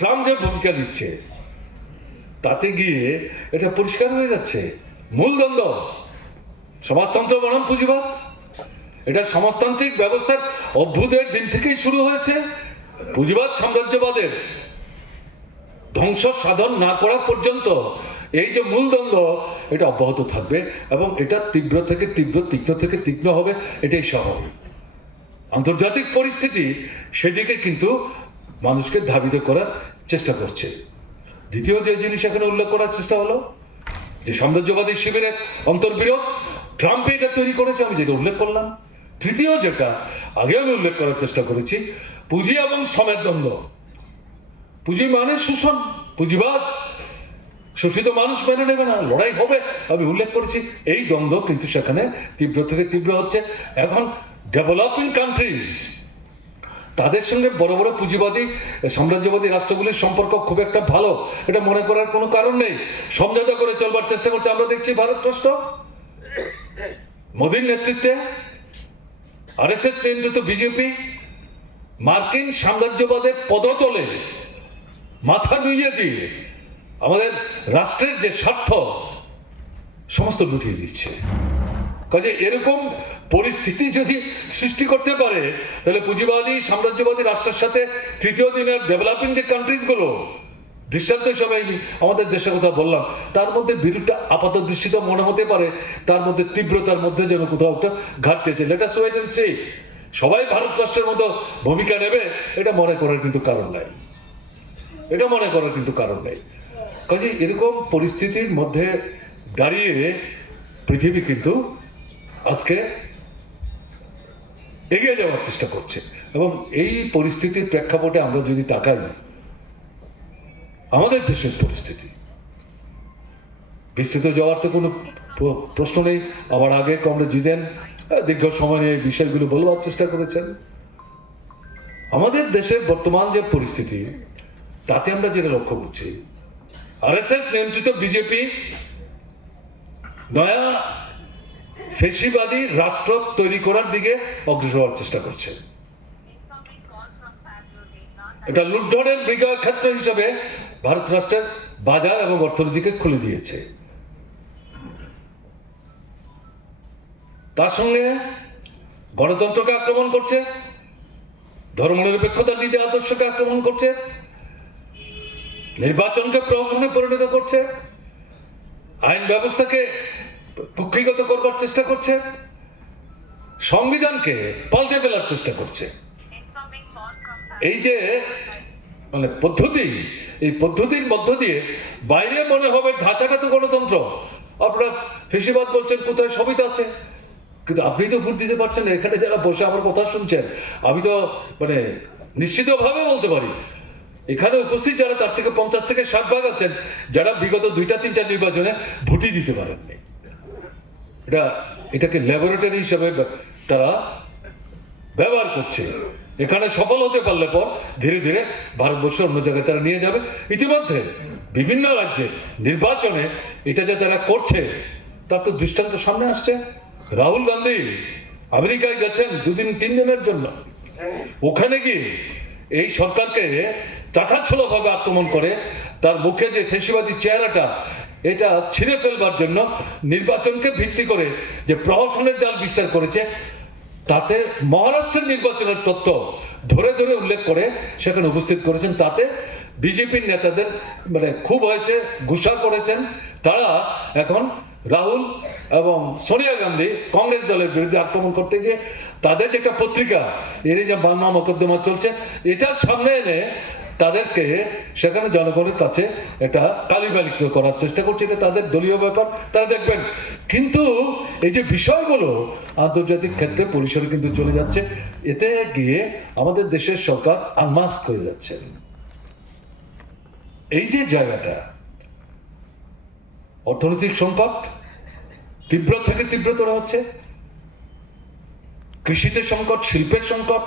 Trump যে ভূমিকা দিচ্ছে, তাতে গিয়ে এটা পরিষ্কার হয়ে যাচ্ছে। মূল দ্বন্দ্ব, সমাজতন্ত্র বনাম পুঁজিবাদ। এটা সমাজতান্ত্রিক ব্যবস্থার অভ্যুদের দিন থেকেই শুরু হয়েছে। পুঁজিবাদ সাম্রাজ্যবাদের ধ্বংস সাধন না করা পর্যন্ত এই যে মূল দ্বন্দ্ব, এটা অব্যাহত থাকবে এবং এটা তীব্র থেকে তীব্র, তীক্ষ্ণ থেকে তীক্ষ্ণ হবে, এটাই স্বাভাবিক। আন্তর্জাতিক পরিস্থিতি সেদিকে কিন্তু মানুষকে ধাবিত করার চেষ্টা করছে। দ্বিতীয় যে জিনিস এখানে উল্লেখ করার চেষ্টা হলো, যে সাম্রাজ্যবাদী শিবিরের অন্তর্বিরোধ ট্রাম্প এটা তৈরি করেছে, আমি যেটা উল্লেখ করলাম। তৃতীয় যেটা, আগে আমি উল্লেখ করার চেষ্টা করেছি, পুঁজি এবং শ্রমের দ্বন্দ্ব। পুঁজি মানে শোষণ, পুঁজিবাদ। শোষিত মানুষ মেনে নেবে না, লড়াই হবে, আমি উল্লেখ করেছি। এই দ্বন্দ্ব কিন্তু সেখানে তীব্র থেকে তীব্র হচ্ছে। এখন ডেভেলপিং কান্ট্রিজ তাদের সঙ্গে বড় বড় পুঁজিবাদী, সাম্রাজ্যবাদী রাষ্ট্রগুলির সম্পর্ক খুব একটা ভালো, এটা মনে করার কোনো কারণ নেই। সমঝোতা করে চলবার চেষ্টা করছে, আমরা দেখছি ভারত রাষ্ট্র মোদীর নেতৃত্বে আর এস এস নিয়ন্ত্রিত বিজেপি মার্কিন সাম্রাজ্যবাদের পদতলে মাথা নুইয়ে দিয়ে আমাদের রাষ্ট্রের যে স্বার্থ, সমস্ত লুটিয়ে দিচ্ছে। কাজে এরকম পরিস্থিতি যদি সৃষ্টি করতে পারে, তাহলে পুঁজিবাদী, সাম্রাজ্যবাদী রাষ্ট্রের সাথে তৃতীয় দিনের ডেভেলপিং যে কান্ট্রিজগুলো দৃষ্টান্ত হিসাবে আমি আমাদের দেশের কথা বললাম, তার মধ্যে বিরূপটা আপাত দৃষ্টিতে মনে হতে পারে, তার মধ্যে তীব্রতার মধ্যে যেন কোথাও একটা ঘাটতি আছে। লেটাস ওয়েট সবাই ভারত রাষ্ট্রের মতো ভূমিকা নেবে, এটা মনে করার কিন্তু কারণ নাই। এটা মনে করার কিন্তু কারণ নেই। কাজে এরকম পরিস্থিতির মধ্যে দাঁড়িয়ে পৃথিবী কিন্তু আজকে এগিয়ে যাওয়ার চেষ্টা করছে। এবং এই পরিস্থিতির প্রেক্ষাপটে আমরা যদি তাকাই, আমাদের দেশের পরিস্থিতি। বিস্তৃত যাওয়ার তো কোনো প্রশ্ন নেই। আমার আগে কমরেড জিদেন দীর্ঘ সময় নিয়ে বিষয়গুলো বলবার চেষ্টা করেছেন। আমাদের দেশের বর্তমান যে পরিস্থিতি, তাতে আমরা যেটা লক্ষ্য করছি, আর এস এস নিয়ন্ত্রিত বিজেপি নয়া ফেসিবাদী রাষ্ট্র তৈরি করার দিকে অগ্রসর হওয়ার চেষ্টা করছে। এটা লুটধরের বিজয় ক্ষেত্র হিসেবে ভারত রাষ্ট্রের বাজার এবং অর্থনীতিকে খুলে দিয়েছে। তার সঙ্গে গণতন্ত্রকে আক্রমণ করছে, ধর্মনিরপেক্ষতার নীতি আদর্শকে আক্রমণ করছে, নির্বাচনকে প্রহসনে পরিণত করছে, আইন ব্যবস্থাকে কুক্ষিগত করবার চেষ্টা করছে, সংবিধানকে পাল্টে ফেলার চেষ্টা করছে। এই যে মানে পদ্ধতি, এই পদ্ধতির মধ্য দিয়ে বাইরে মনে হবে ঢাঁচাটা তো গণতন্ত্র। আপনারা ফেসিবাদ বলছেন, কোথায় সবই তো আছে। কিন্তু আপনি তো ভোট দিতে পারছেন এখানে যারা বসে আমার কথা শুনছেন, আমি তো মানে নিশ্চিতভাবে বলতে পারি। এখানে উপস্থিত যারা, তার থেকে পঞ্চাশ থেকে ষাট ভাগ আছেন, যারা বিগত দুইটা, তিনটা নির্বাচনে ভোটই দিতে পারেননি। এটা, এটাকে ল্যাবরেটরি হিসাবে তারা ব্যবহার করছে। এখানে সফল হতে পারলে পর ধীরে ধীরে ভারতবর্ষ অন্য জায়গায় তারা নিয়ে যাবে। ইতিমধ্যে বিভিন্ন রাজ্যে নির্বাচনে এটা যে তারা করছে, তার তো দৃষ্টান্ত সামনে আসছে। রাহুল গান্ধী আমেরিকায় গেছেন দুদিন, তিন দিনের জন্য। ওখানে গিয়ে এই সরকারকে চাছাচ্ছল ভাবে আক্রমণ করে, তার মুখে যে ফেসিবাদী চেহারাটা এটা ছিঁড়ে ফেলবার জন্য নির্বাচনকে ভিত্তি করে যে প্রহসনের জাল বিস্তার করেছে, তাতে মহারাষ্ট্রের নির্বাচনের তথ্য ধরে ধরে উল্লেখ করে সেখানে উপস্থিত করেছেন। তাতে বিজেপির নেতাদের মানে খুব হয়েছে, ঘুষা করেছেন। তারা এখন রাহুল এবং সোনিয়া গান্ধী কংগ্রেস দলের বিরুদ্ধে আক্রমণ করতে গিয়ে তাদের যে একটা পত্রিকা এর যে বাংলা মকদ্দমা চলছে, এটার সামনে এনে তাদেরকে সেখানে জনগণের কাছে এটা কালিবালিত করার চেষ্টা করছে, এটা তাদের দলীয় ব্যাপার, তারা দেখবেন। কিন্তু এই যে বিষয়গুলো আন্তর্জাতিক ক্ষেত্রে পরিসরে কিন্তু চলে যাচ্ছে, এতে গিয়ে আমাদের দেশের সরকার আনমাস্ক হয়ে যাচ্ছে। এই যে জায়গাটা, অর্থনৈতিক সংকট তীব্র থেকে তীব্রতর হচ্ছে, কৃষিতে সংকট, শিল্পের সংকট